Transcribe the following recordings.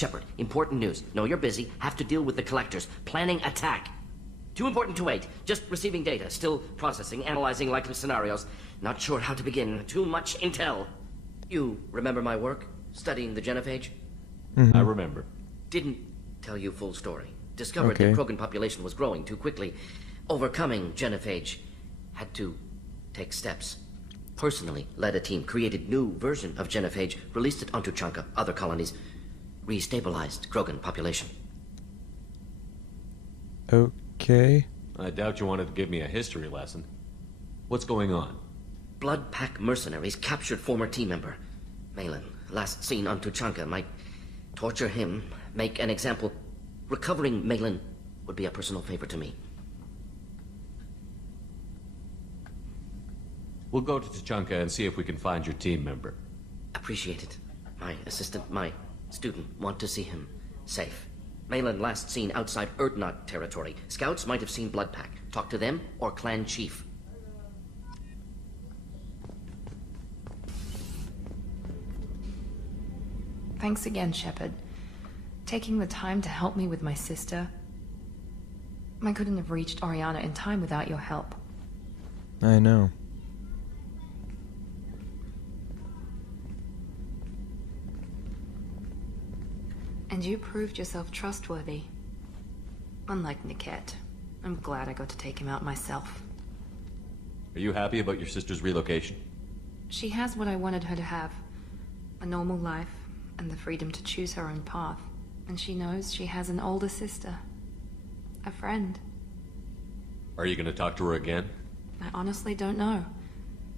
Shepard, important news. Know you're busy. Have to deal with the collectors. Planning attack. Too important to wait. Just receiving data. Still processing, analyzing likely scenarios. Not sure how to begin. Too much intel. You remember my work? Studying the genophage? I remember. Didn't tell you full story. Discovered the Krogan population was growing too quickly. Overcoming genophage. Had to take steps. Personally led a team, created new version of genophage, released it onto Chanka, other colonies. Restabilized Krogan population. Okay. I doubt you wanted to give me a history lesson. What's going on? Blood Pack mercenaries captured former team member. Malin, last seen on Tuchanka, might torture him, make an example. Recovering Malin would be a personal favor to me. We'll go to Tuchanka and see if we can find your team member. Appreciate it. My assistant, my student, want to see him safe. Malin last seen outside Erdnot territory. Scouts might have seen Blood Pack. Talk to them or clan chief. Thanks again, Shepard. Taking the time to help me with my sister. I couldn't have reached Oriana in time without your help. I know. And you proved yourself trustworthy. Unlike Niket, I'm glad I got to take him out myself. Are you happy about your sister's relocation? She has what I wanted her to have. A normal life, and the freedom to choose her own path. And she knows she has an older sister. A friend. Are you gonna talk to her again? I honestly don't know.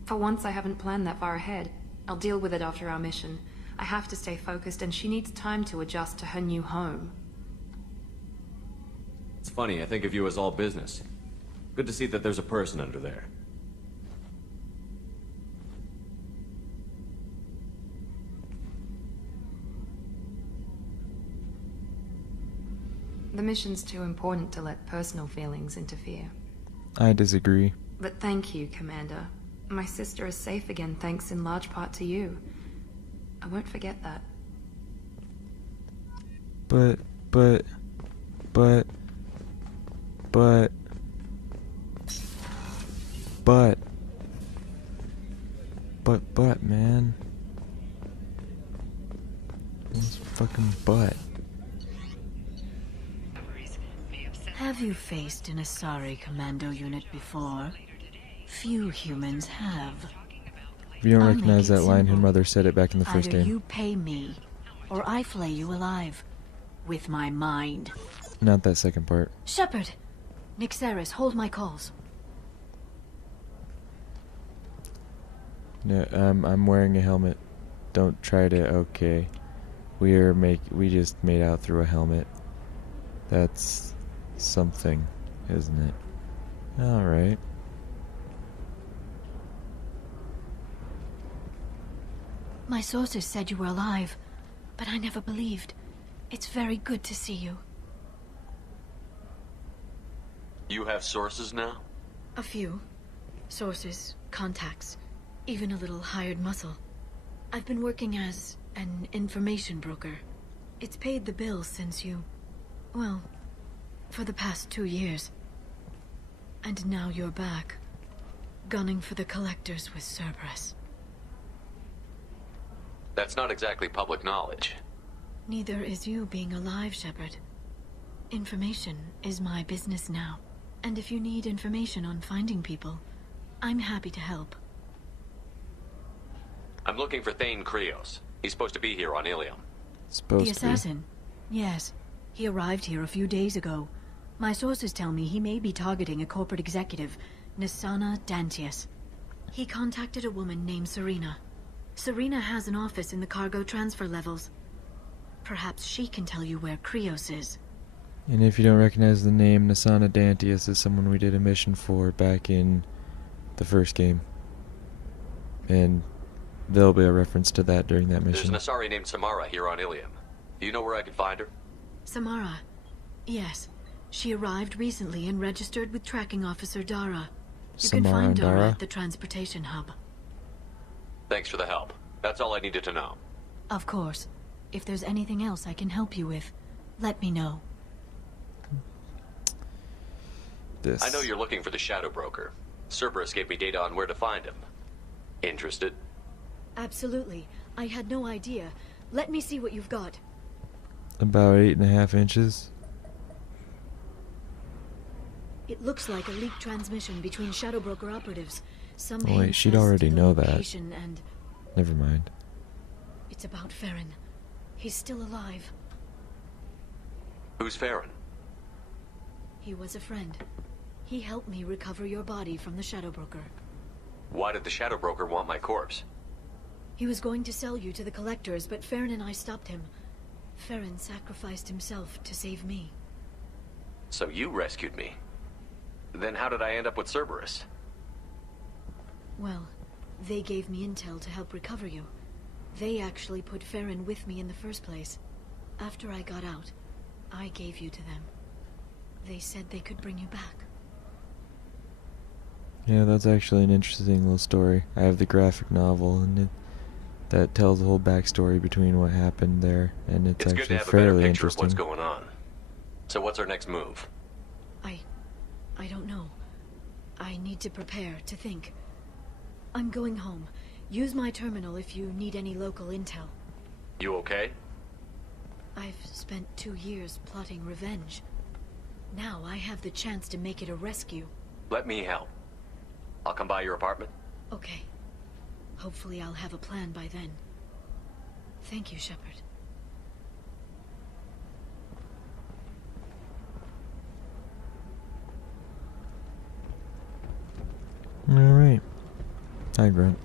For once, I haven't planned that far ahead. I'll deal with it after our mission. I have to stay focused, and she needs time to adjust to her new home. It's funny, I think of you as all business. Good to see that there's a person under there. The mission's too important to let personal feelings interfere. I disagree. But thank you, Commander. My sister is safe again thanks in large part to you. I won't forget that. But, man. This fucking butt. Have you faced an Asari commando unit before? Few humans have. If you don't I'll recognize make it that line, her simple. mother said it back in the first Either game. you pay me, or I flay you alive. With my mind. Not that second part. Shepard! Nixeris, hold my calls. No, I'm wearing a helmet. Don't try to. Okay, we just made out through a helmet. That's something, isn't it? All right. My sources said you were alive, but I never believed. It's very good to see you. You have sources now? A few. Sources, contacts, even a little hired muscle. I've been working as an information broker. It's paid the bills since you... well, for the past 2 years. And now you're back, gunning for the collectors with Cerberus. That's not exactly public knowledge. Neither is you being alive, Shepard. Information is my business now. And if you need information on finding people, I'm happy to help. I'm looking for Thane Krios. He's supposed to be here on Ilium. Supposed The to be. assassin? Yes. He arrived here a few days ago. My sources tell me he may be targeting a corporate executive, Nisana Dantius. He contacted a woman named Serena. Serena has an office in the cargo transfer levels. Perhaps she can tell you where Krios is. And if you don't recognize the name, Nisana Dantius is someone we did a mission for back in the first game. And there'll be a reference to that during that There's mission. an Asari named Samara here on Ilium. Do you know where I can find her? Samara. Yes. She arrived recently and registered with tracking officer Dara. You can Samara find and Dara Dara? at the transportation hub. Thanks for the help. That's all I needed to know. Of course. If there's anything else I can help you with, let me know. I know you're looking for the Shadow Broker. Cerberus gave me data on where to find him. Interested? Absolutely. I had no idea. Let me see what you've got. About 8.5 inches. It looks like a leaked transmission between Shadow Broker operatives. Some Oh, wait, hint she'd as already to the know that. location and Never mind. it's about Farron. He's still alive. Who's Farron? He was a friend. He helped me recover your body from the Shadow Broker. Why did the Shadow Broker want my corpse? He was going to sell you to the collectors, but Farron and I stopped him. Farron sacrificed himself to save me. So you rescued me. Then how did I end up with Cerberus? Well, they gave me intel to help recover you. They actually put Farron with me in the first place. After I got out, I gave you to them. They said they could bring you back. Yeah, that's actually an interesting little story. I have the graphic novel, and that tells the whole backstory between what happened there, and it's It's good to actually have a better fairly picture of interesting. what's going on. So what's our next move? I don't know. I need to prepare, to think. I'm going home. Use my terminal if you need any local intel. You okay? I've spent 2 years plotting revenge. Now I have the chance to make it a rescue. Let me help. I'll come by your apartment. Okay. Hopefully I'll have a plan by then. Thank you, Shepard. Alright. Hi, Grunt.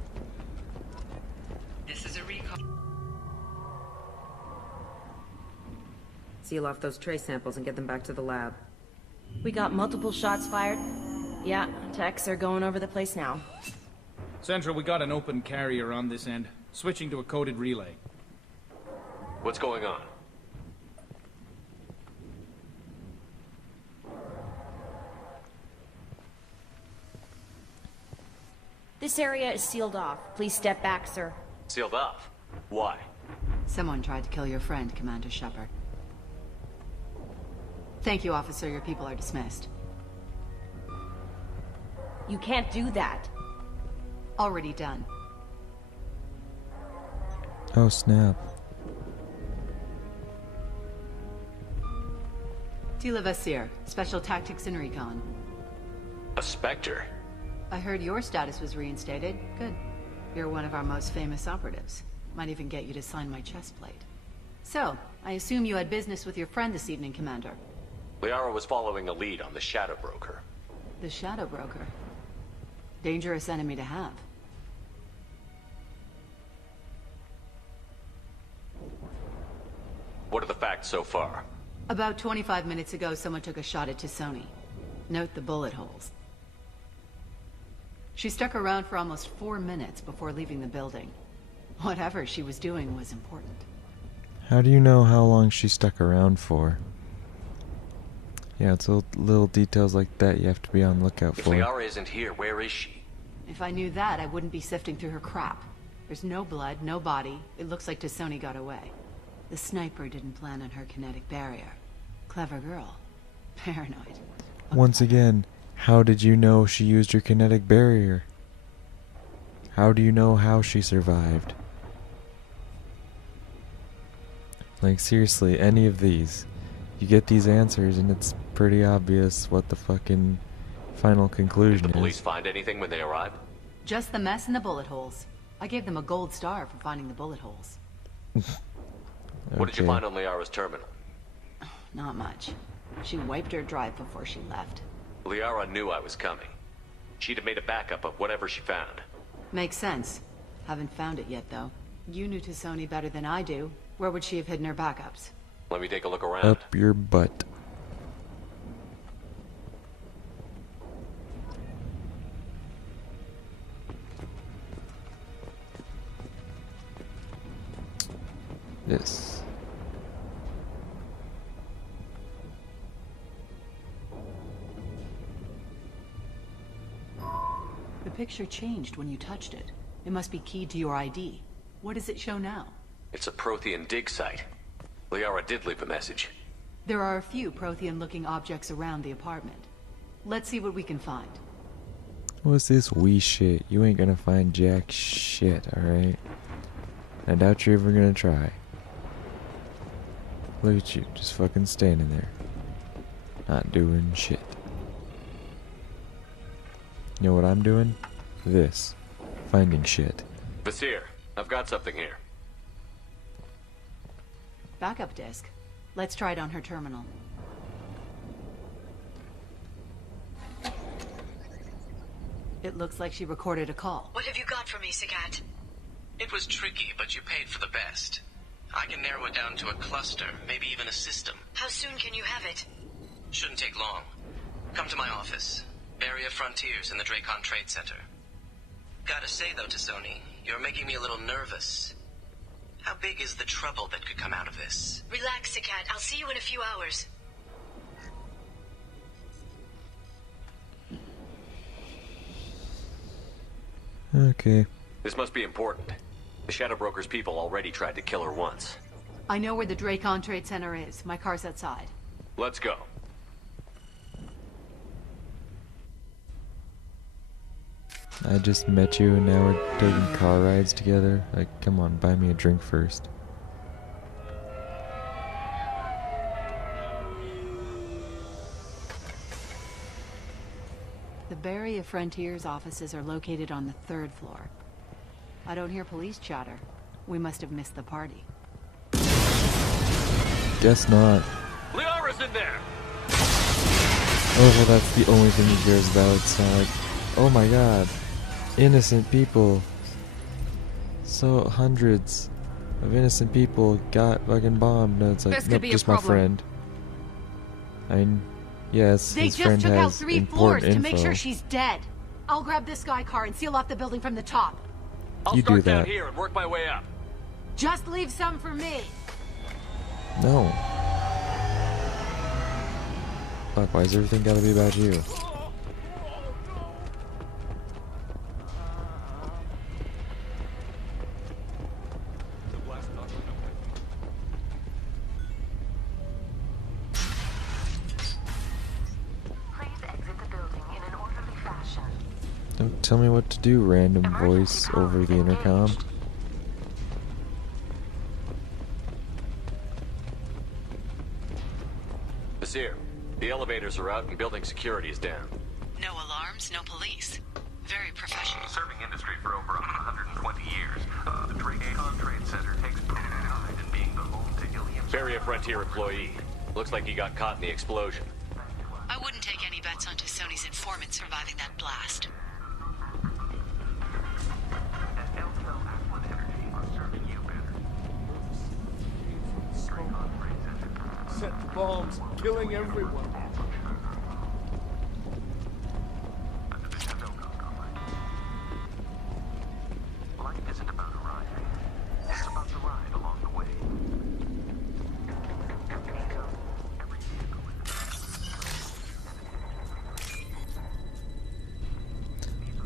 This is a recall. Seal off those trace samples and get them back to the lab. We got multiple shots fired. Yeah, techs are going over the place now. Central, we got an open carrier on this end. Switching to a coded relay. What's going on? This area is sealed off. Please step back, sir. Sealed off? Why? Someone tried to kill your friend, Commander Shepard. Thank you, officer. Your people are dismissed. You can't do that. Already done. Oh, snap. Tila Vasir, Special Tactics and Recon. A Spectre? I heard your status was reinstated. Good. You're one of our most famous operatives. Might even get you to sign my chest plate. So, I assume you had business with your friend this evening, Commander. Liara was following a lead on the Shadow Broker. The Shadow Broker. Dangerous enemy to have. What are the facts so far? About 25 minutes ago, someone took a shot at Tassoni. Note the bullet holes. She stuck around for almost 4 minutes before leaving the building. Whatever she was doing was important. How do you know how long she stuck around for? Yeah, it's little details like that you have to be on the lookout If for. Liara isn't here, where is she? If I knew that, I wouldn't be sifting through her crap. There's no blood, no body. It looks like Tassoni got away. The sniper didn't plan on her kinetic barrier. Clever girl. Paranoid. Once again, how did you know she used her kinetic barrier? How do you know how she survived? Like, seriously, any of these. You get these answers and it's pretty obvious what the fucking final Did conclusion the police is. find anything when they arrived? Just the mess and the bullet holes. I gave them a gold star for finding the bullet holes. What did you Okay. find on Liara's terminal? Not much. She wiped her drive before she left. Liara knew I was coming. She'd have made a backup of whatever she found. Makes sense. Haven't found it yet, though. You knew Tassoni better than I do. Where would she have hidden her backups? Let me take a look around. Up your butt. This. The picture changed when you touched it. It must be keyed to your ID. What does it show now? It's a Prothean dig site. Liara did leave a message. There are a few Prothean-looking objects around the apartment. Let's see what we can find. What's this wee shit? You ain't gonna find jack shit, alright? I doubt you're ever gonna try. Look at you, just fucking standing there. Not doing shit. You know what I'm doing? This. Finding shit. Vasir, I've got something here. Backup disk. Let's try it on her terminal. It looks like she recorded a call. What have you got for me, Sagat? It was tricky, but you paid for the best. I can narrow it down to a cluster, maybe even a system. How soon can you have it? Shouldn't take long. Come to my office. Barrier Frontiers in the Dracon Trade Center. Gotta say though to Sony, you're making me a little nervous. How big is the trouble that could come out of this? Relax, Sagat. I'll see you in a few hours. Okay. This must be important. The Shadow Broker's people already tried to kill her once. I know where the Dracon Trade Center is. My car's outside. Let's go. I just met you and now we're taking car rides together. Like, come on, buy me a drink first. The Barrier Frontiers offices are located on the 3rd floor. I don't hear police chatter. We must have missed the party. Guess not. Liara's in there! Oh, well, that's the only thing he cares about. It's not like, oh my god, innocent people. So hundreds of innocent people got fucking bombed. No, it's like, nope, just my friend. Yes, they his just friend took out has 3 important floors to info. make sure she's dead. I'll grab this Sky car and seal off the building from the top. I'll You start do down that. here and work my way up. Just leave some for me. No. Fuck, why is everything gotta be about you? Don't tell me what to do, random voice over the intercom. Vasir, the elevators are out and building security is down. No alarms, no police. Very professional. Serving industry for over 120 years, the Dracon Trade Center takes pride in being the home to Ilium's... Barrier Frontier employee. Looks like he got caught in the explosion. I wouldn't take any bets onto Sony's informant surviving that blast. Set bombs, killing everyone. Life isn't about arriving. It's about the ride along the way.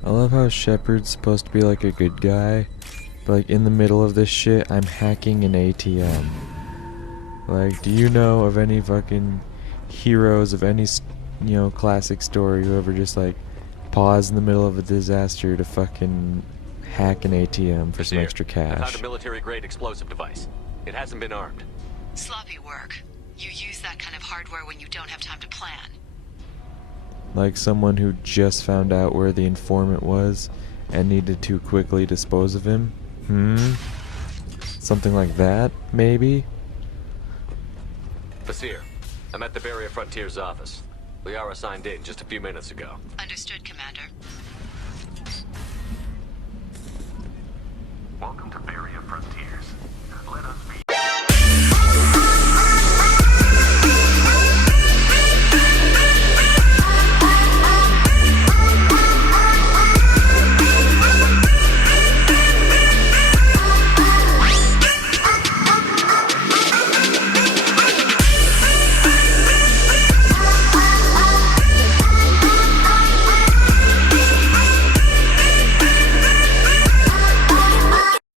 I love how Shepard's supposed to be like a good guy, but like in the middle of this shit, I'm hacking an ATM. Like, do you know of any fucking heroes of any, you know, classic story who ever just like pause in the middle of a disaster to fucking hack an ATM for some extra I found cash? a military-grade explosive device. It hasn't been armed. Sloppy work. You use that kind of hardware when you don't have time to plan. Like someone who just found out where the informant was and needed to quickly dispose of him? Something like that, maybe? Vasir, I'm at the Barrier Frontiers office. Liara signed in just a few minutes ago. Understood, Commander. Welcome to